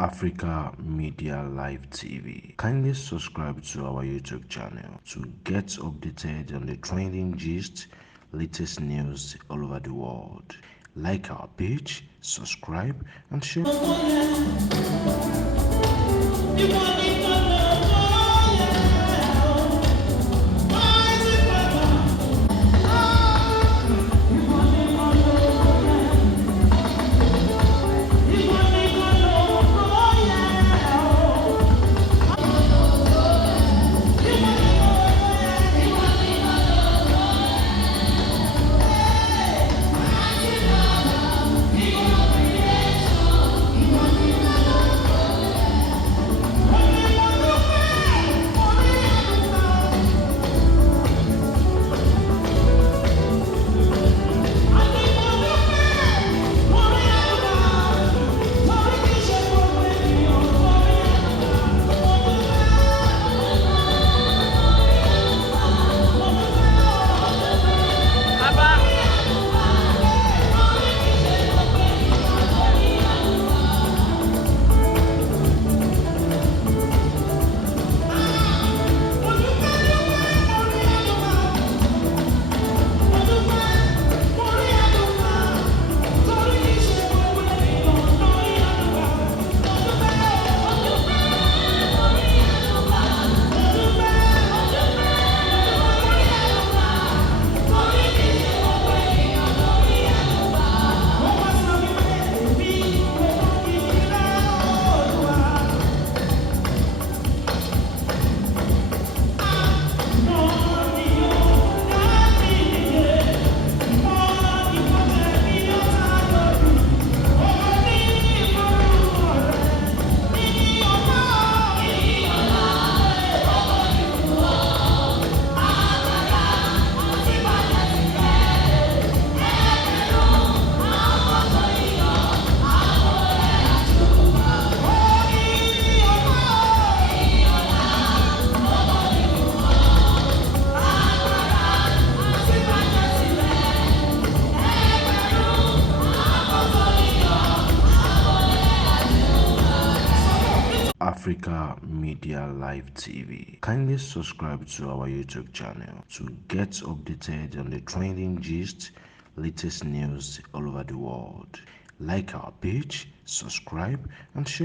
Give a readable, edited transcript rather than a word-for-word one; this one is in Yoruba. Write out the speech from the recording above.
Africa Media Live TV. Kindly subscribe to our YouTube channel to get updated on the trending gist, latest news all over the world. Like our page, subscribe, and share. Africa Media Live TV. Kindly subscribe to our YouTube channel to get updated on the trending gist, latest news all over the world. Like our page, subscribe, and share.